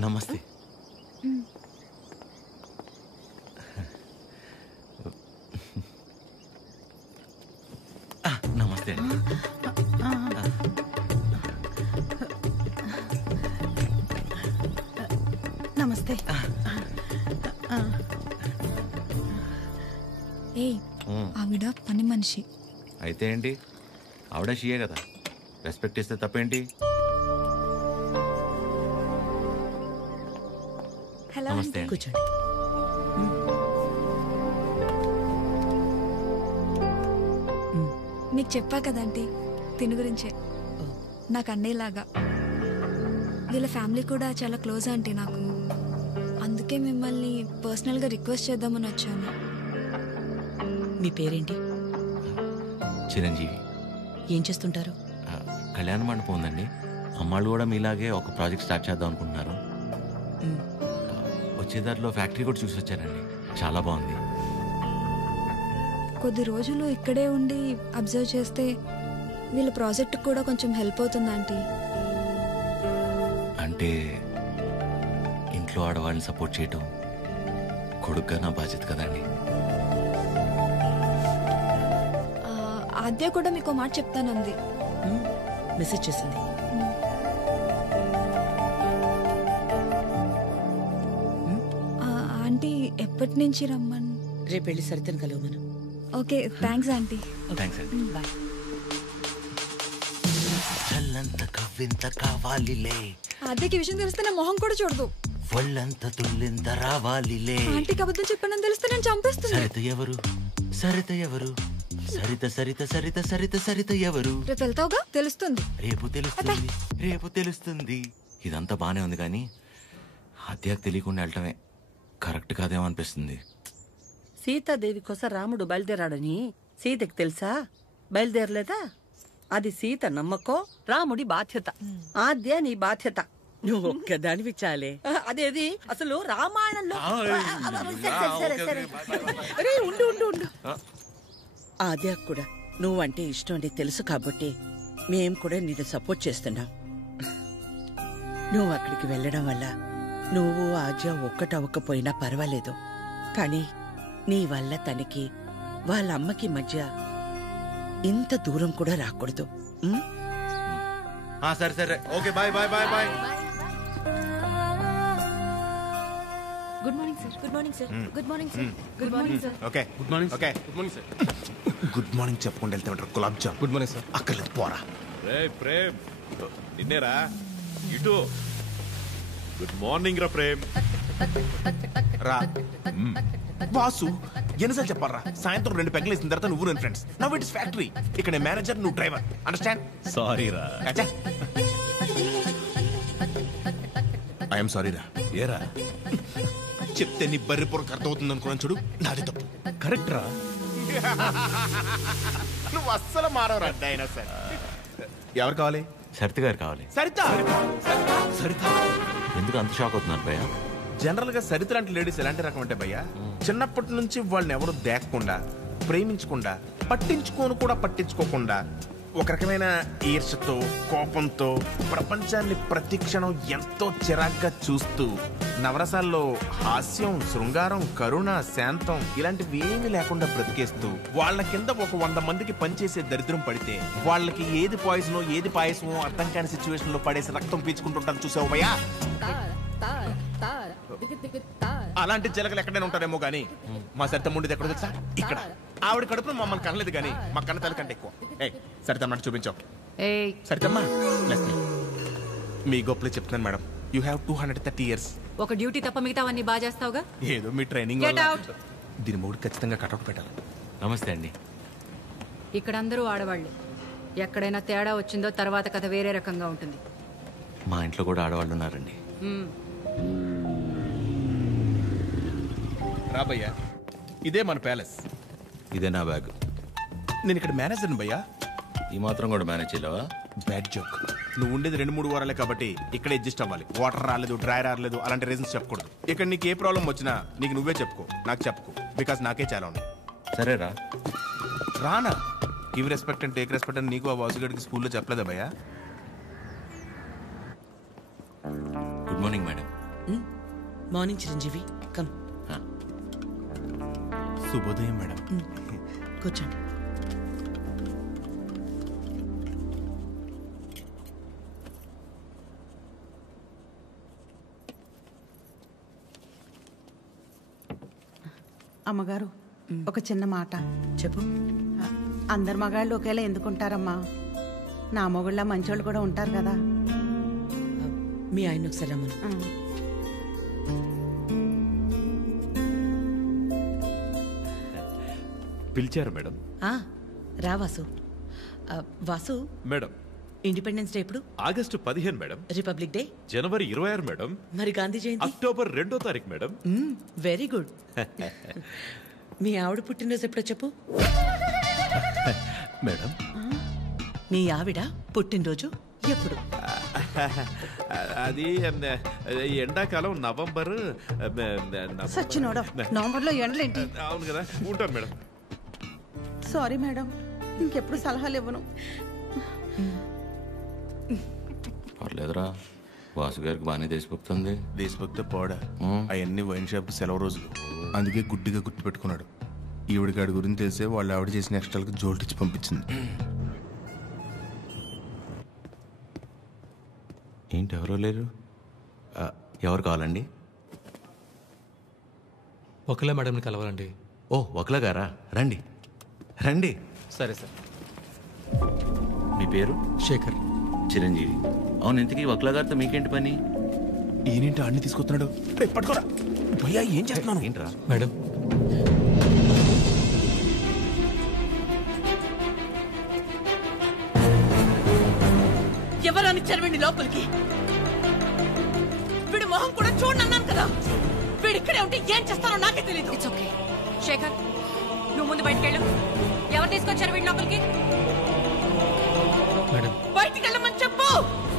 నమస్తే. నమస్తే అండి. నమస్తే. ఏయ్, ఆవిడ పని మనిషి. అయితే ఏంటి, ఆవిడ షియే కదా, రెస్పెక్ట్ ఇస్తే తప్పేంటి? హలో, నమస్తే. కూర్చోండి. మీకు చెప్పా కదంటీ తిని గురించే. నాకు అన్నయ్యలాగా. వీళ్ళ ఫ్యామిలీ కూడా చాలా క్లోజ్ ఆంటీ నాకు. అందుకే మిమ్మల్ని పర్సనల్గా రిక్వెస్ట్ చేద్దామని వచ్చాను. మీ పేరేంటి? చిరంజీవి. ఏం చేస్తుంటారు? కళ్యాణ మండపం ఉందండి. అమ్మాళ్ళు కూడా మీలాగే ఒక ప్రాజెక్ట్ స్టార్ట్ చేద్దాం అనుకుంటున్నారు. వచ్చేదారిలో ఫ్యాక్టరీ కూడా చూసి వచ్చారండి, చాలా బాగుంది. కొద్ది రోజులు ఇక్కడే ఉండి అబ్జర్వ్ చేస్తే వీళ్ళ ప్రాజెక్ట్ కూడా కొంచెం హెల్ప్ అవుతుంది ఆంటీ. అంటే ఇంట్లో ఆడవాళ్ళని సపోర్ట్ చేయటం కొడుగ్గా నా బాధ్యత కదండి. ఆద్య కూడా మీకు మాట చెప్తానంది. మెసేజ్ చేసింది. ఆంటీ ఎప్పటి నుంచి రమ్మని? రేపు వెళ్ళి సరితను కలవమను. Okay, thanks aunty. థ్యాంక్స్ అండి. బాయ్. చల్లంత కవ్వింత కావాలిలే, ఆద్యకి విషయం తెలిస్తే నా మొహం కూడా చూడదు. ఒళ్ళంత తుల్లింత రావాలిలే. ఆంటీకి అబద్ధం చెప్పానని తెలిస్తే నేను చంపేస్తుంది. సరిత ఎవరు, సరిత ఎవరు, సరిత సరిత సరిత సరిత సరిత ఎవరు? రేపు వెళ్తావుగా, తెలుస్తుంది. రేపు తెలుస్తుంది, రేపు తెలుస్తుంది. ఇదంతా బానే ఉంది కానీ హత్యకు తెలియకుండా వెళ్ళటమే కరెక్ట్ కాదేమో అనిపిస్తుంది. సీతాదేవి కోసం రాముడు బయలుదేరాడని సీతకి తెలుసా? బయలుదేరలేదా? అది సీత నమ్మకం, రాముడి బాధ్యత. ఆద్య నీ బాధ్యత. నువ్వు ఒక్కదానివి చాలే. అదేది అసలు రామాయణంలో. ఉండు ఉండు ఉండు. ఆద్య కూడా నువ్వంటే ఇష్టం అని తెలుసు కాబట్టి మేం కూడా నిన్ను సపోర్ట్ చేస్తున్నాం. నువ్వు అక్కడికి వెళ్ళడం వల్ల నువ్వు ఆద్య ఒక్కటవ్వకపోయినా పర్వాలేదు, కానీ నీ వల్ల తనకి వాళ్ళ అమ్మకి మధ్య ఇంత దూరం కూడా రాకూడదు. సరే సరే, okay, bye bye bye bye. Good morning sir. Good morning sir. Good morning sir. Good morning sir. Okay, good morning. Okay, good morning sir. Good morning చెప్పుకుంటూ వెళ్తే ఉంటారు. Gulab jam. Good morning sir. అక్కర్లేదు, పోరా. రే ప్రేమ్, నిన్నేరా ఇటు. గుడ్ మార్నింగ్ రా ప్రేమ్. రా boss, ఎన్నిసార్లు చెప్పారా? సాయంత్రం 2 పెగ్గలు వేసిన తర్వాత నువ్వు నేను ఫ్రెండ్స్. Now it's factory. ఇక్కడ మేనేజర్, నువ్వు డ్రైవర్. అండర్స్టాండ్? సారీ రా. ఐఎమ్ సారీ రా. ఏరా చెప్తే నీ బర్రి పొరకు అర్థమవుతుంది అనుకున్నాను చూడు, నాది తప్పు. కరెక్ట్ రా. నువ్వు అస్సలు మారవరా డైనోసార్. ఎవరు కావాలి? సరిత గారు కావాలి. సరిత. సరిత ఎందుకు అంత షాక్ అవుతున్నారు భయ్య? జనరల్ గా సరిత లాంటి లేడీస్ ఎలాంటి రకం అంటే భయ్యా, చిన్నప్పటి నుంచి వాళ్ళని ఎవరు దేకకుండా, ప్రేమించకుండా, పట్టించుకోకుండా ఒక రకమైన ఈర్షతో, కోపంతో ప్రపంచాన్ని ప్రతిక్షణం ఎంతో చిరాగ్గా చూస్తూ, నవరసాల్లో హాస్యం, శృంగారం, కరుణ, శాంతం ఇలాంటివి ఏమీ లేకుండా బ్రతికేస్తూ, వాళ్ళ కింద ఒక 100 మందికి పనిచేసే దరిద్రం పడితే వాళ్ళకి ఏది పాయిజనో ఏది పాయసమో అర్థం కాని సిచ్యువేషన్ లో పడేసి రక్తం పీల్చుకుంటుంటారు. చూసావు భయ్యా? అలాంటి జలగలు ఎక్కడైనా ఉంటారేమో గానీ మా సరిత ముండిది ఎక్కడ తెలుసా? ఇక్కడ. ఆవిడ కడుపును మమ్మల్ని కనలేదు కానీ మా కన్న తల్లి కంటే ఎక్కువ. సరితమ్మ చూపించావు. సరితమ్మా, మీ గొప్పలు చెప్తున్నాను మేడం. You have 230 years. ఒక డ్యూటీ తప్ప మిగతావన్నీ బాగా చేస్తావుగా. ఏదో మీ ట్రైనింగ్. దీని మూడు ఖచ్చితంగా కటౌట్ పెట్టాలి. నమస్తే అండి. ఇక్కడ అందరూ ఆడవాళ్లే. ఎక్కడైనా తేడా వచ్చిందో తర్వాత కథ వేరే రకంగా ఉంటుంది. మా ఇంట్లో కూడా ఆడవాళ్ళు ఉన్నారండి. రాబయ్యా, ఇదే మన ప్యాలెస్. ఇదే నా బ్యాగ్. నేను ఇక్కడ మేనేజర్ని భయ్యా. ఈ మాత్రం కూడా మేనేజ్ చేయలేవా? Bad joke. నువ్వు ఉండేది 2-3 వారాలే కాబట్టి ఇక్కడ అడ్జస్ట్ అవ్వాలి. వాటర్ రాలేదు, డ్రై రాలేదు అలాంటి రీజన్స్ చెప్పకూడదు. ఇక్కడ నీకు ఏ ప్రాబ్లం వచ్చినా నీకు నువ్వే చెప్పుకో, నాకు చెప్పుకో. బికాస్ నాకే చాలా ఉన్నాయి. సరేరా. రానా? Give respect and take respect అని నీకు ఆ బాసుగడికి స్కూల్లో చెప్పలేదా భయ్యా? Good morning madam. Morning Chiranjeevi come. శుభోదయం మేడం. కూర్చోండి. అమ్మగారు ఒక చిన్న మాట చెప్పు. అందరు మగాళ్ళు ఒకేలా ఎందుకుంటారమ్మా? నా మొగుళ్ళ మంచోళ్ళు కూడా ఉంటారు కదా. మీ ఆయన ఒకసారి రమ్మను. పిలిచారు మేడం. రా Vasu. Vasu, madam independence day ఎప్పుడు? August 15 madam. రిపబ్లిక్ డే జనవరి 26 మేడం. మరి గాంధీ జయంతి? అక్టోబర్ 2వ తారీఖు మేడం. Very good. మీ ఆవిడ పుట్టినరోజు ఎప్పుడో చెప్పు. మేడం మీ ఆవిడ పుట్టినరోజు ఎప్పుడు? అది ఎండాకాలం నవంబర్. సచ్చినోడా, నవంబర్లో ఎండలేంటి? అవును కదా, ఉంటాను మేడం. సారీ మేడం, ఇంకెప్పుడు సలహాలు ఇవ్వను. పర్లేదురా, వాసు గారికి బాగానే దేశభక్తుంది. దేశభక్తి పోడా, అవన్నీ వైన్ షాప్ సెలవు రోజులు, అందుకే గుడ్డిగా గుర్తు పెట్టుకున్నాడు. ఈవిడికాడి గురించి తెలిసే వాళ్ళు ఆవిడ చేసిన ఎక్స్ట్రాలకు జోల్టిచ్చి పంపించింది. ఏంటి ఎవరో లేరు? ఎవరు కావాలండి? ఒకలా మేడంని కలవాలండి. ఓ ఒకలా గారా, రండి రండి. సరే సార్. మీ పేరు? శేఖర్. చిరంజీవి. అవును, ఇంతకీ ఒకలా గారితో మీకేంటి పని? ఈయనేంటి అన్ని తీసుకొస్తున్నాడు? పట్టుకోరా భయ్యా, ఏం చేస్తున్నాను? ఏంట్రా మేడం? ఎవరని చరవండి లోపలికి. వీడి మొహం కూడా చూడండి అన్నాను కదా. వీడు ఇక్కడే ఉంటే ఏం చేస్తానో నాకే తెలీదు. It's okay. శేఖర్, నువ్వు ముందు బయటికి వెళ్ళు. ఎవరు తీసుకొచ్చారు వీడి లోపలికి? మేడం బయటికి వెళ్ళమని చెప్పు.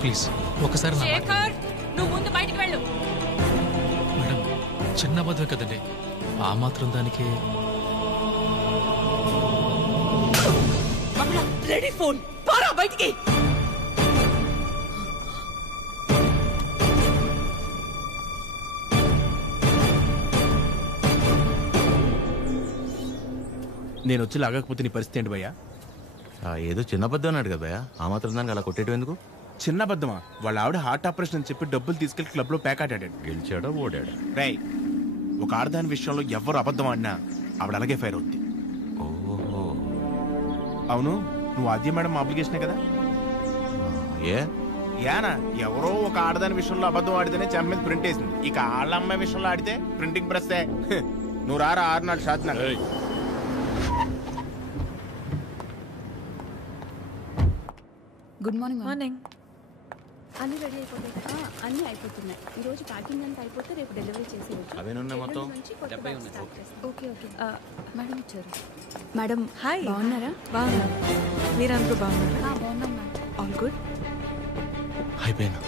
ప్లీజ్ ఒకసారి నా మాట. శేఖర్, నువ్వు ముందు బయటికి వెళ్ళు. మేడం చిన్న అబద్ధం కదండి, ఆ మాత్రం దానికి. రెడీ ఫోన్ పారా బయటికి. నేను వచ్చి లాగకపోతే నీ పరిస్థితి ఏంటి భయ్యా? ఏదో చిన్న పెద్ద అన్నాడు కదా భయ్యా, ఆ మాత్రం దానికి అలా కొట్టేయడం ఎందుకు? చిన్న బద్దమా? వాళ్ళ ఆవిడ హార్ట్ ఆపరేషన్ అని చెప్పి డబ్బులు తీసుకెళ్లి క్లబ్ లో ప్యాక్ ఆడాడు. గెలిచాడా ఓడాడా? రేయ్, ఒక ఆడదాని విషయంలో ఎవరు అబద్ధం ఆడినా ఆవిడ అలాగే ఫైర్ అవుద్ది. ఓహో. అవును, నువ్వు ఆద్య మేడం అప్లికేషనే కదా? ఏ యానా ఎవరో ఒక ఆడదాని విషయంలో అబద్ధం ఆడితేనే చెంప మీద ప్రింట్ వేసింది. ఇక ఆళ్ళ అమ్మాయి విషయంలో ఆడితే ప్రింటింగ్ ప్రెస్. నువ్వు రారా 6 నాడు షాద్ నాకు. Good morning. మార్నింగ్. అన్నీ రెడీ అయిపోతాయి. అన్నీ అయిపోతున్నాయి. ఈరోజు ప్యాకింగ్ అంతా అయిపోతే రేపు డెలివరీ చేసేయచ్చు. అవేనున్నాయి మొత్తం? Okay okay. మేడం వచ్చారు. Madam hi. బాగున్నారా? బాగున్నాం. మీరందరూ బాగున్నారా? బాగున్నాం మేడం. All good. అయిపోయాను.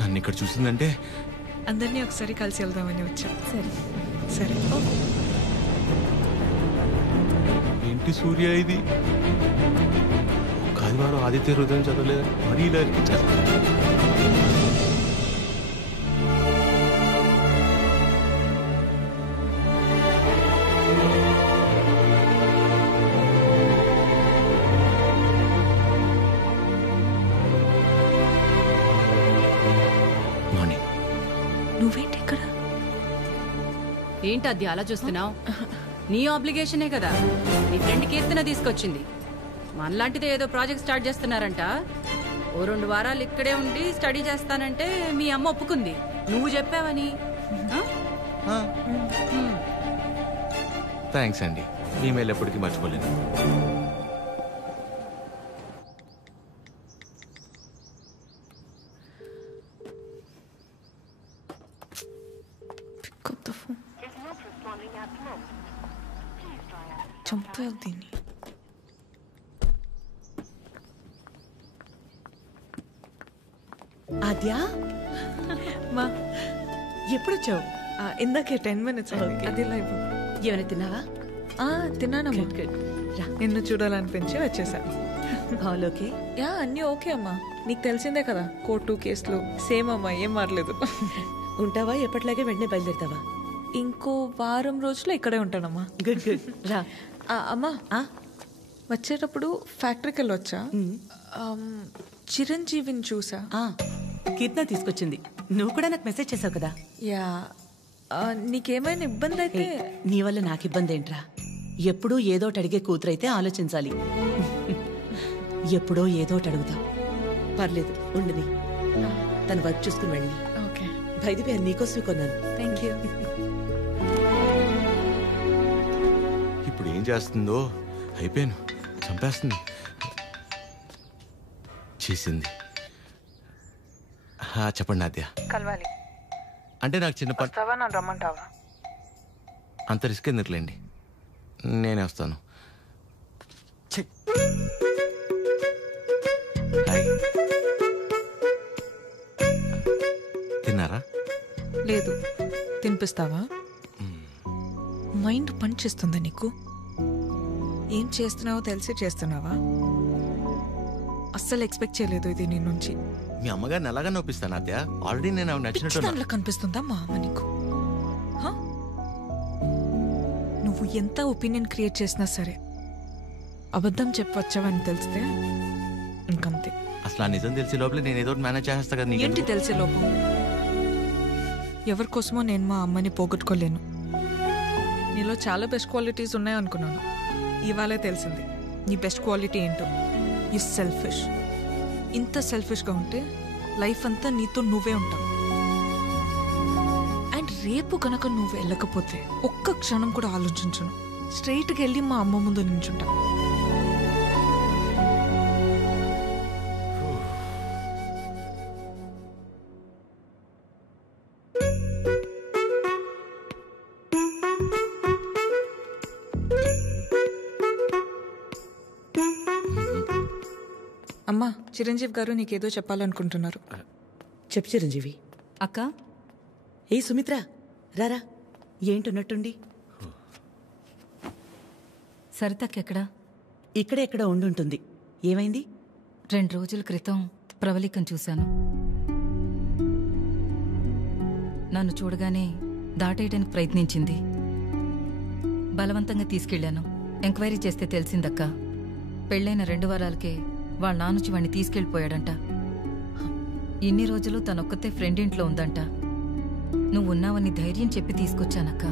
నన్ను ఇక్కడ చూసిందంటే అందరినీ ఒకసారి కలిసి వెళ్దామని వచ్చాం. సరే సరే. ఏంటి సూర్య ఇది? ఆదివారం ఆదిత్య హృదయం చదవలేదు, మరీ ఇలా అనిపించారు. మార్నింగ్. నువ్వేంటి ఇక్కడ? ఏంటి అది అలా చూస్తున్నావు? నీ ఆబ్లిగేషనే కదా నీ ఫ్రెండ్ కీర్తన తీసుకొచ్చింది. మనలాంటిదే ఏదో ప్రాజెక్ట్ స్టార్ట్ చేస్తున్నారంట. ఓ 2 వారాలు ఇక్కడే ఉండి స్టడీ చేస్తానంటే మీ అమ్మ ఒప్పుకుంది. నువ్వు చెప్పావని. థ్యాంక్స్ అండి, మీ మేలు ఎప్పటికీ మర్చిపోలేను. చంపేయాలి దీన్ని. ఆద్యా, మా ఎప్పుడు వచ్చావు? ఇందాకే 10 minutes అయింది. అది లైవ్. ఏమైనా తిన్నావా? తిన్నానమ్మా. రా. నిన్ను చూడాలనిపించి వచ్చేసా. All okay? అన్నీ ఓకే అమ్మా. నీకు తెలిసిందే కదా, కోర్టు కేసులు సేమ్ అమ్మా, ఏం మారలేదు. ఉంటావా? ఎప్పటిలాగే వెంటనే బయలుదేరుతావా? ఇంకో వారం రోజులు ఇక్కడే ఉంటానమ్మా. గుడ్ గుడ్ రా. అమ్మా వచ్చేటప్పుడు ఫ్యాక్టరీకి వెళ్ళొచ్చా? చిరంజీవిని చూసా. కీర్తన తీసుకొచ్చింది. నువ్వు కూడా నాకు మెసేజ్ చేసావు కదా. యా. నీకేమైనా ఇబ్బంది అయితే? నీ వల్ల నాకు ఇబ్బంది ఏంట్రా? ఎప్పుడూ ఏదోటి అడిగే కూతురైతే ఆలోచించాలి. ఎప్పుడో ఏదోటి అడుగుతావు. పర్లేదు ఉండని, తన వర్క్ చూసుకుని వెళ్ళి. ఓకే. బయటిపై నీకోసమే కొన్నాను. Thank you. ఇప్పుడు ఏం చేస్తుందో అయిపోయాను. చంపేస్తుంది. చేసింది. చెప్పండి ఆద్య. కలవాలి అంటే నాకు చిన్న పని. వస్తావా? నన్ను రమ్మంటావా? అంత రిస్క్ ఎందుకులేండి, నేనే వస్తాను. హాయ్. తిన్నారా? లేదు. తినిపిస్తావా? మైండ్ పని చేస్తుందా నీకు? ఏం చేస్తున్నావో తెలిసి చేస్తున్నావా? అస్సలు ఎక్స్పెక్ట్ చేయలేదు ఇది నీ నుంచి. మీ అమ్మగారిని ఎలాగా నొప్పిస్తాను ఆద్య? ఆల్రెడీ నేను నచ్చినట్టు. దానిలో కనిపిస్తుందా మా అమ్మ నీకు? నువ్వు ఎంత ఒపీనియన్ క్రియేట్ చేసినా సరే అబద్ధం చెప్పవచ్చావని తెలిస్తే ఇంకంతే. అసలు ఆ నిజం తెలిసే లోపల నేను ఏదో మేనేజ్ చేస్తా కదా. ఏంటి తెలిసే లోపు? ఎవరి కోసమో నేను మా అమ్మని పోగొట్టుకోలేను. నీలో చాలా బెస్ట్ క్వాలిటీస్ ఉన్నాయనుకున్నాను. ఇవాళే తెలిసింది నీ బెస్ట్ క్వాలిటీ ఏంటో. You selfish. ఇంత సెల్ఫిష్గా ఉంటే లైఫ్ అంతా నీతో నువ్వే ఉంటావు. అండ్ రేపు కనుక నువ్వు వెళ్ళకపోతే ఒక్క క్షణం కూడా ఆలోచించను. స్ట్రైట్గా వెళ్ళి మా అమ్మ ముందు నించుంటా. అమ్మా, చిరంజీవి గారు నీకేదో చెప్పాలనుకుంటున్నారు. చెప్పు చిరంజీవి. అక్క. ఏ సుమిత్ర రారా. ఏంటున్నట్టుండి? సరితక్కెక్కడా? ఇక్కడే ఎక్కడ ఉండుంటుంది. ఏమైంది? 2 రోజుల క్రితం ప్రవళికను చూశాను. నన్ను చూడగానే దాటేయడానికి ప్రయత్నించింది. బలవంతంగా తీసుకెళ్లాను. ఎంక్వైరీ చేస్తే తెలిసిందక్క, పెళ్ళైన 2 వారాలకే వాళ్ళ నాన్నొచ్చి వాడిని తీసుకెళ్ళిపోయాడంట. ఇన్ని రోజులు తనొక్కతే ఫ్రెండ్ ఇంట్లో ఉందంట. నువ్వున్నావని ధైర్యం చెప్పి తీసుకొచ్చానక్క.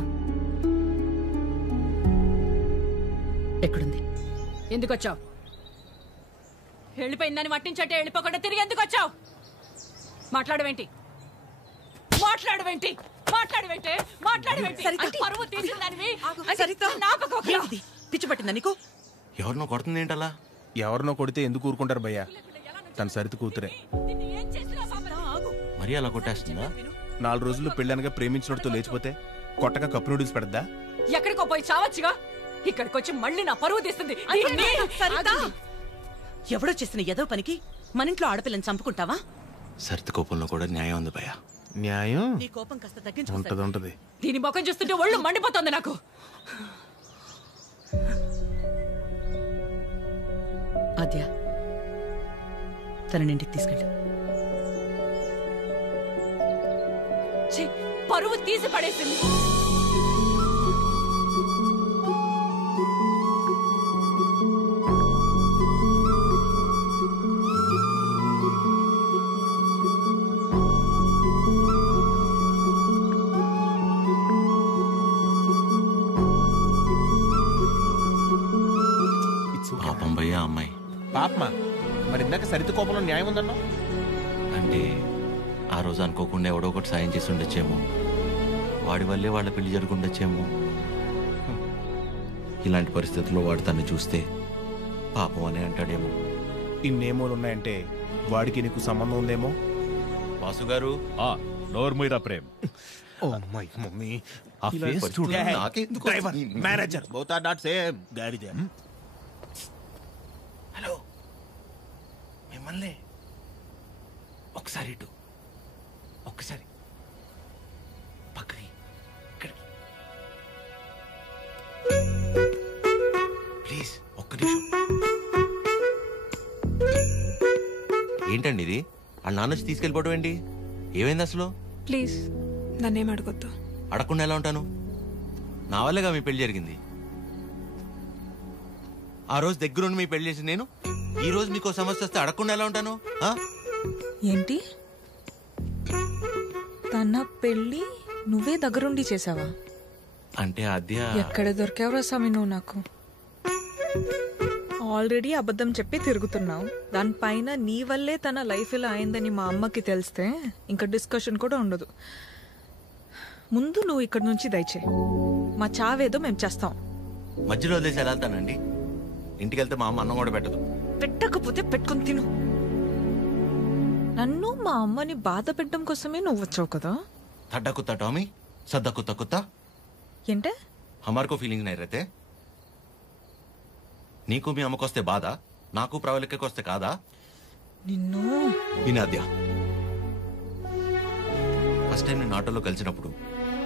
ఎక్కడుంది? ఎందుకొచ్చావు? వెళ్ళిపోయిందని మట్టించట్టే వెళ్ళిపోకుండా తిరిగి ఎందుకొచ్చావు? మాట్లాడవేంటి? మాట్లాడవేంటి? మాట్లాడవేంటి? మాట్లాడవేంటి? పరువు తీసిందానివి. పిచ్చి పట్టిందా నీకు? ఎవరినో కొడుతుంది ఏంటలా? ఎవరినో కొడితే ఎందుకు ఊరుకుంటారు భయ్యా? తన సరిత కూతురే. మరి అలా కొట్టేస్తుందా? 4 రోజులు పెళ్ళనగా ప్రేమించినోడితో లేచిపోతే కొట్టగా కప్పు నూడిల్స్ పెడద్దా? ఎక్కడికో పోయి చావచ్చుగా. ఇక్కడికొచ్చి మళ్ళీ నా పరువు తీస్తుంది. ఎవడో చేసిన ఏదో పనికి మన ఇంట్లో ఆడపిల్లని చంపుకుంటావా? సరిత కోపంలో కూడా న్యాయం ఉంది భయ్యా. న్యాయం? నీ కోపం కాస్త తగ్గించుకుంటది. ఉంటది. దీని ముఖం చూస్తుంటే ఒళ్ళు మండిపోతుంది నాకు. ఆద్య, తనని ఇంటికి తీసుకెళ్ళు. పరువు తీసి పడేసింది. పాపం భయ్యా అమ్మాయి. పాపమా? మరి ఇందాక సరిత కోపంలో న్యాయం ఉందన్నా? అంటే ఆ రోజు అనుకోకుండా ఎవడో ఒకటి సాయం చేసి ఉండొచ్చేమో. వాడి వల్లే వాళ్ళ పెళ్లి జరుగుండొచ్చేమో. ఇలాంటి పరిస్థితుల్లో వాడు తను చూస్తే పాపం అనే అంటాడేమో. ఇన్నేమోలు ఉన్నాయంటే వాడికి నీకు సంబంధం ఉందేమో. వాసు గారు, నోర్మీరా ప్రేమ్. ఓ మై మమ్మీ, ఆ ఫేస్ చూడు. Driver, manager both are not same. గాడిద. హలో, మిమ్మల్ని ఒకసారి ఇటు, ఒక్కసారి పక్కకి, ఇక్కడికి ప్లీజ్, ఒక్క నిమిషం. ఏంటండి ఇది? ఆ నాన్న వచ్చి తీసుకెళ్ళిపోవడం ఏంటి? ఏమైంది అసలు? ప్లీజ్ నన్నేం అడగొద్దు. అడగకుండా ఎలా ఉంటాను? నా వల్లేగా మీ పెళ్లి జరిగింది. ఆ రోజు దగ్గరుండి మీ పెళ్లి చేసి నేను ఈ రోజు మీకు సమస్య వస్తే అడగకుండా ఎలా ఉంటాను? ఏంటి తన పెళ్ళి నువ్వే దగ్గరుండి చేసావా? అంటే ఆద్య ఎక్కడ దొరికావురా స్వామి నువ్వు నాకు? ఆల్రెడీ అబద్ధం చెప్పి తిరుగుతున్నావు. దానిపైన నీ వల్లే తన లైఫ్ ఇలా అయిందని మా అమ్మకి తెలిస్తే ఇంకా డిస్కషన్ కూడా ఉండదు. ముందు నువ్వు ఇక్కడి నుంచి దయచే. మా చావేదో మేము చేస్తాం. మధ్యలో వదిలేసి ఎలా వెళ్తానండి? ఇంటికి వెళ్తే మా అమ్మ అన్నం కూడా పెట్టదు. పెట్టకపోతే పెట్టుకుని తిను. నన్ను మా అమ్మని బాధ పెట్టడం కోసమే నువ్వు వచ్చావు కదా. తడ్డా కుత్తా టామీ, సద్దా కుత్తా కుత్తా. ఏంటే హమార్కో ఫీలింగ్ నై రేతే. నీకు మీ అమ్మకొస్తే బాధ, నాకు ప్రవళికకి వస్తే కాదా? నిన్ను వినాద్య, ఫస్ట్ టైం నేను ఆటోలో కలిసినప్పుడు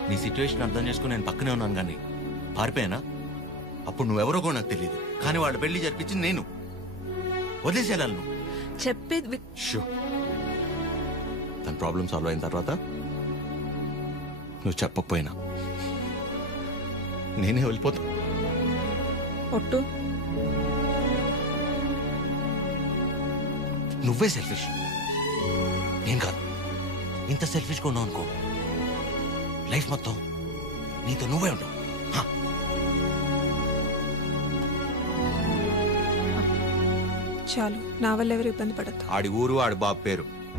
నీ సిచ్యువేషన్ అర్థం చేసుకుని నేను పక్కనే ఉన్నాను కానీ పారిపోయానా? అప్పుడు నువ్వెవరో కూడా నాకు తెలియదు, కానీ వాళ్ళ పెళ్లి జరిపించింది నేను. వదిలేసేయాలి నువ్వు చెప్పేది. తన ప్రాబ్లం సాల్వ్ అయిన తర్వాత నువ్వు చెప్పకపోయినా నేనే వెళ్ళిపోతా. ఒట్టు నువ్వే సెల్ఫిష్, నేను కాదు. ఇంత సెల్ఫిష్గా ఉన్నావు అనుకో, లైఫ్ మొత్తం నీతో నువ్వే ఉంటావు. చాలు, నా వల్ల ఎవరు ఇబ్బంది పడద్దు. ఆడి ఊరు ఆడి బాబు పేరు